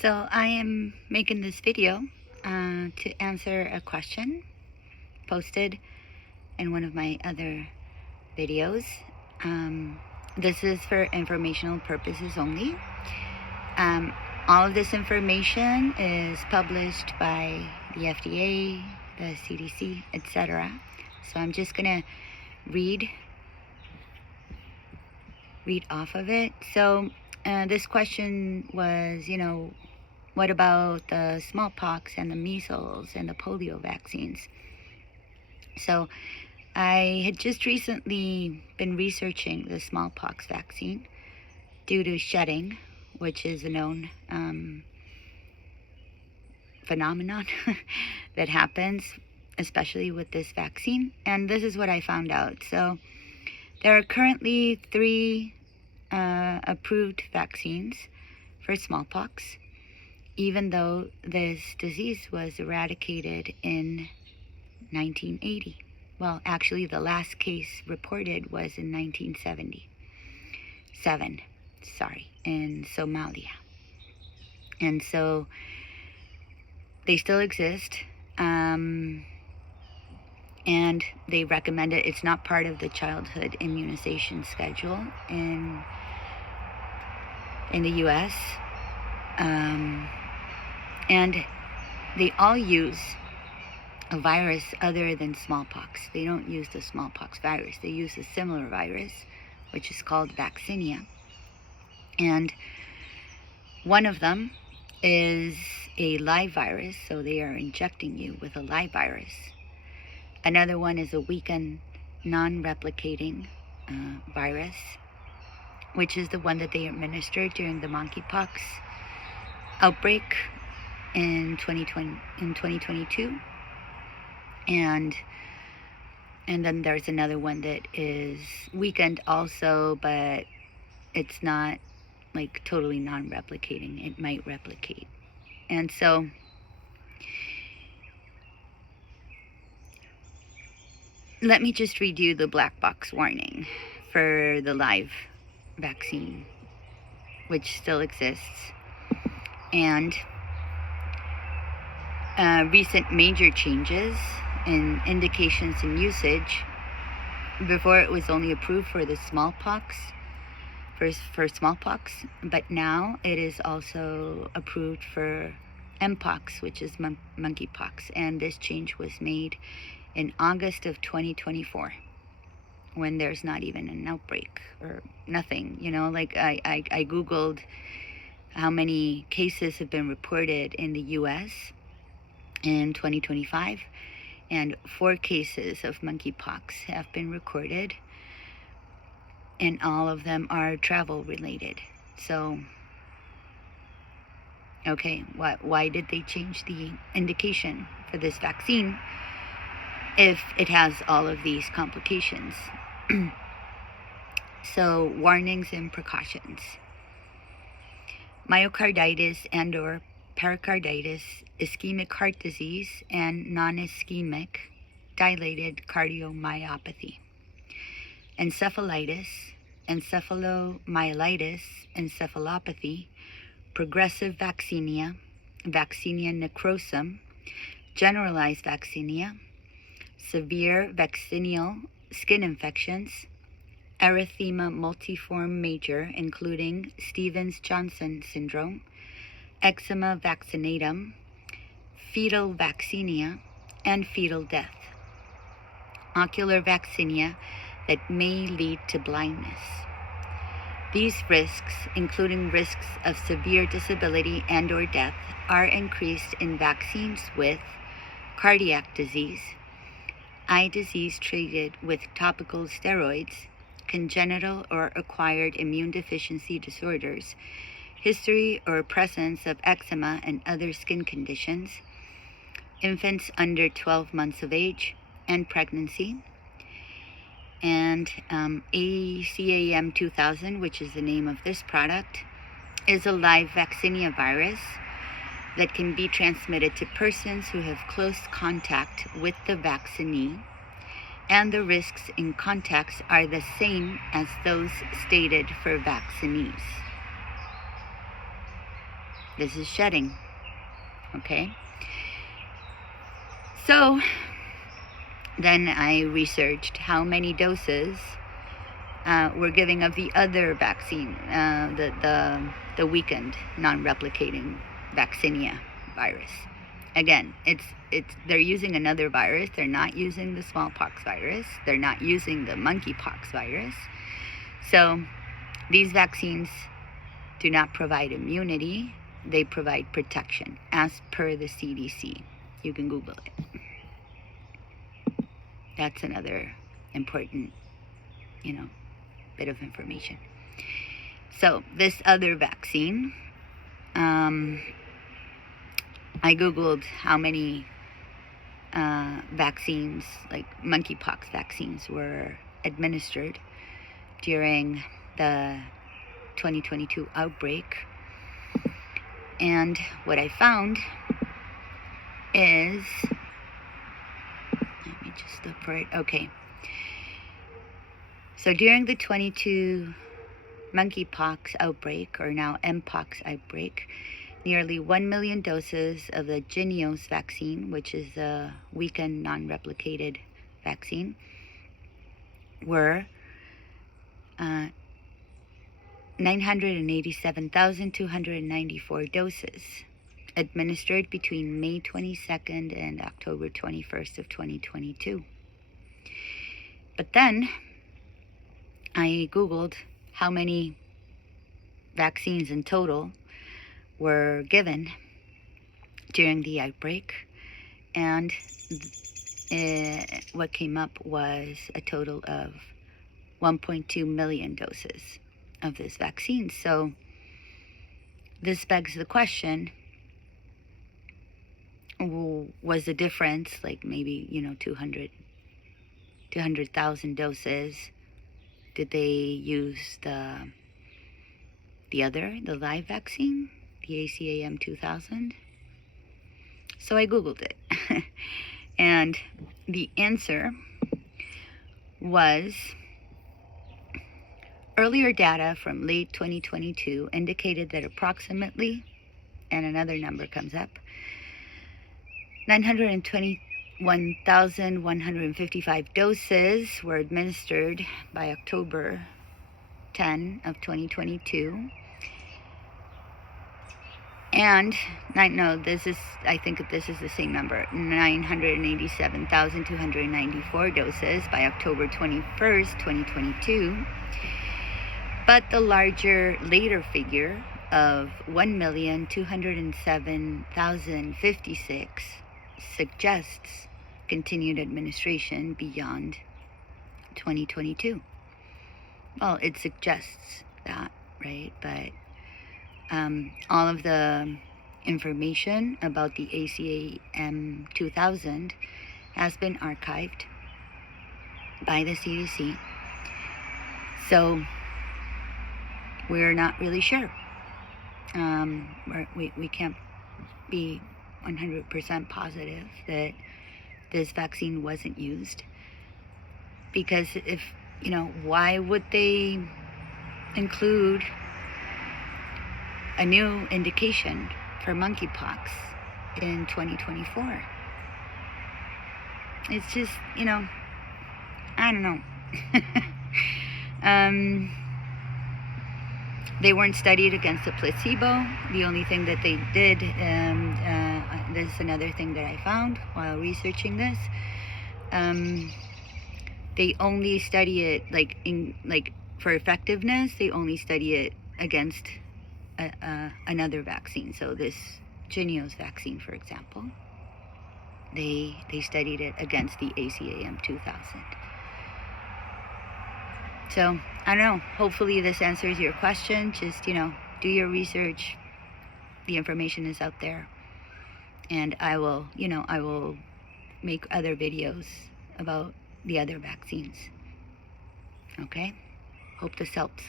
So I am making this video to answer a question posted in one of my other videos. This is for informational purposes only. All of this information is published by the FDA, the CDC, etc. So I'm just gonna read off of it. So this question was, what about the smallpox and the measles and the polio vaccines? So I had just recently been researching the smallpox vaccine due to shedding, which is a known phenomenon that happens, especially with this vaccine. And this is what I found out. So there are currently 3 approved vaccines for smallpox, even though this disease was eradicated in 1980. Well, actually, the last case reported was in 1977, in Somalia. And so they still exist, and they recommend it. It's not part of the childhood immunization schedule in the US. And they all use a virus other than smallpox. They don't use the smallpox virus. They use a similar virus, which is called vaccinia. And one of them is a live virus, so they are injecting you with a live virus. Another one is a weakened, non-replicating virus, which is the one that they administered during the monkeypox outbreak in 2022. And then there's another one that is weakened also, but it's not like totally non-replicating. It might replicate. And so let me just read you the black box warning for the live vaccine, which still exists. And recent major changes in indications and usage. Before it was only approved for the smallpox, for smallpox, but now it is also approved for mpox, which is monkeypox. And this change was made in August of 2024, when there's not even an outbreak or nothing. Like I Googled how many cases have been reported in the US in 2025, and 4 cases of monkeypox have been recorded, and all of them are travel related. So, okay, why did they change the indication for this vaccine if it has all of these complications? So, warnings and precautions. Myocarditis and/or pericarditis, ischemic heart disease, and non-ischemic dilated cardiomyopathy. Encephalitis, encephalomyelitis, encephalopathy, progressive vaccinia, vaccinia necrosum, generalized vaccinia, severe vaccinal skin infections, erythema multiforme major, including Stevens-Johnson syndrome, eczema vaccinatum, fetal vaccinia, and fetal death. Ocular vaccinia that may lead to blindness. These risks, including risks of severe disability and/or death, are increased in vaccines with cardiac disease, eye disease treated with topical steroids, congenital or acquired immune deficiency disorders, history or presence of eczema and other skin conditions, infants under 12 months of age, and pregnancy. And ACAM 2000, which is the name of this product, is a live vaccinia virus that can be transmitted to persons who have close contact with the vaccinee, and the risks in contacts are the same as those stated for vaccinees. This is shedding. Okay? So then I researched how many doses we're giving of the other vaccine, the weakened, non-replicating vaccinia virus. Again, they're using another virus. They're not using the smallpox virus. They're not using the monkeypox virus. So these vaccines do not provide immunity. They provide protection, as per the CDC. You can Google it. That's another important, bit of information. So this other vaccine, I Googled how many vaccines, like monkeypox vaccines, were administered during the 2022 outbreak. And what I found is, let me just look for it. Okay. So during the 22 monkeypox outbreak, or now Mpox outbreak, nearly 1 million doses of the Jynneos vaccine, which is a weakened, non-replicated vaccine, were 987,294 doses administered between May 22nd and October 21st of 2022. But then I Googled how many vaccines in total were given during the outbreak, and what came up was a total of 1.2 million doses of this vaccine. So this begs the question, was the difference like maybe 200,000 doses? Did they use the live vaccine, the ACAM 2000? So I Googled it. And the answer was, earlier data from late 2022 indicated that approximately, and another number comes up, 921,155 doses were administered by October 10 of 2022. And I think this is the same number, 987,294 doses by October 21st, 2022. But the larger, later figure of 1,207,056 suggests continued administration beyond 2022. Well, it suggests that, right? But all of the information about the ACAM 2000 has been archived by the CDC. So we're not really sure. We can't be 100% positive that this vaccine wasn't used, because if, why would they include a new indication for monkeypox in 2024? It's just, I don't know. They weren't studied against a placebo. The only thing that they did, this is another thing that I found while researching this, they only study it for effectiveness. They only study it against another vaccine. So this Jynneos vaccine, for example, they studied it against the ACAM 2000. So I don't know. Hopefully this answers your question. Just do your research. The information is out there, and I will make other videos about the other vaccines. Okay? Hope this helps.